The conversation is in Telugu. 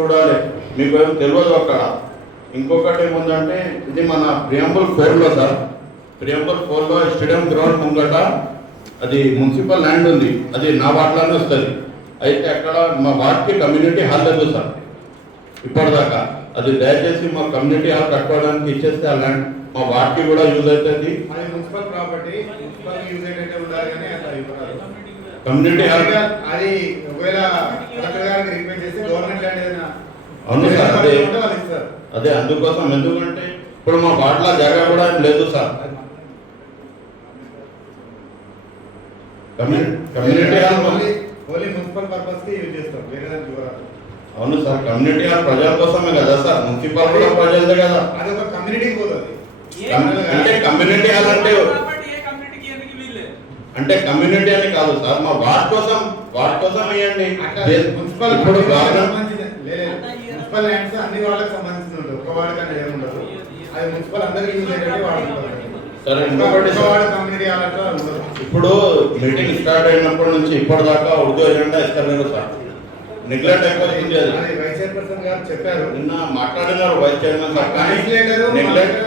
చూడాలి, మీకు ఏం తెలియదు అక్కడ. ఇంకొకటి ఏముందంటే ఇది మన ప్రియంబుల్ 4లో సార్, ప్రియంబుల్ 4లో స్టేడియం గ్రౌండ్ ముంగట అది మున్సిపల్ ల్యాండ్ ఉంది, అది నా వార్డులోనే వస్తుంది. అయితే అక్కడ మా వార్డ్కి కమ్యూనిటీ హాల్ లేదు సార్ ఇప్పటిదాకా. అది దయచేసి మా కమ్యూనిటీ హాల్ కట్టుకోవడానికి ఇచ్చేస్తే ఆ ల్యాండ్ మా వార్డ్కి కూడా యూజ్ అవుతుంది. అది మున్సిపల్ ప్రాపర్టీ, మున్సిపల్ యూజ్ అయ్యేటట్టే ఉండాలి కానీ అట్లా ఇవ్వరాదు. కమ్యూనిటీ హాల్ అది ఒకవేళ కలెక్టర్ గారికి రిక్వెస్ట్ చేస్తే గవర్నమెంట్ ల్యాండ్ ఏదైనా అవును సార్, అదే వాళ్ళు ఇస్తారు. అదే అందుకోసం. ఎందుకంటే ఇప్పుడు మా వార్డులో జాగా కూడా లేదు sir. Community hall only municipal purpose కి యూజ్ చేస్తాం, వేరే దానికి ఇవ్వరాదు. అవును సార్, కమ్యూనిటీ హాల్ ప్రజల కోసమే కదా సార్, మున్సిపల్ కూడా ప్రజలదే కదా. అది ఒక కమ్యూనిటీకి పోతుంది. అంటే కమ్యూనిటీ హాల్ అంటే కమ్యూనిటీ అని కాదు సార్, మా వార్డ్ కోసం ఇవ్వండి. మున్సిపల్ ఇప్పుడు మున్సిపల్ ల్యాండ్స్ అన్ని వాళ్ళకి సంబంధించి ఉంటుంది, ఒక వార్డు కానీ ఏముండదు. అది మున్సిపల్ అందరికీ యూజ్ అయ్యేటట్టు వాడుకుంటారు. సరే, ఇంకొకటి కమ్యూనిటీ హాల్ అంటే ఉండదు. ఇప్పుడు మీటింగ్ స్టార్ట్ అయినప్పటి నుంచి ఇప్పటిదాకా ఉర్దూ ఎజెండా ఇస్తారు సార్, నెగ్లెక్ట్ అయిపోతుంది. అది వైస్ చైర్పర్సన్ గారు చెప్పారు, నిన్న మాట్లాడినారు వైస్ చైర్మన్ సార్, కానీ నెగ్లెక్ట్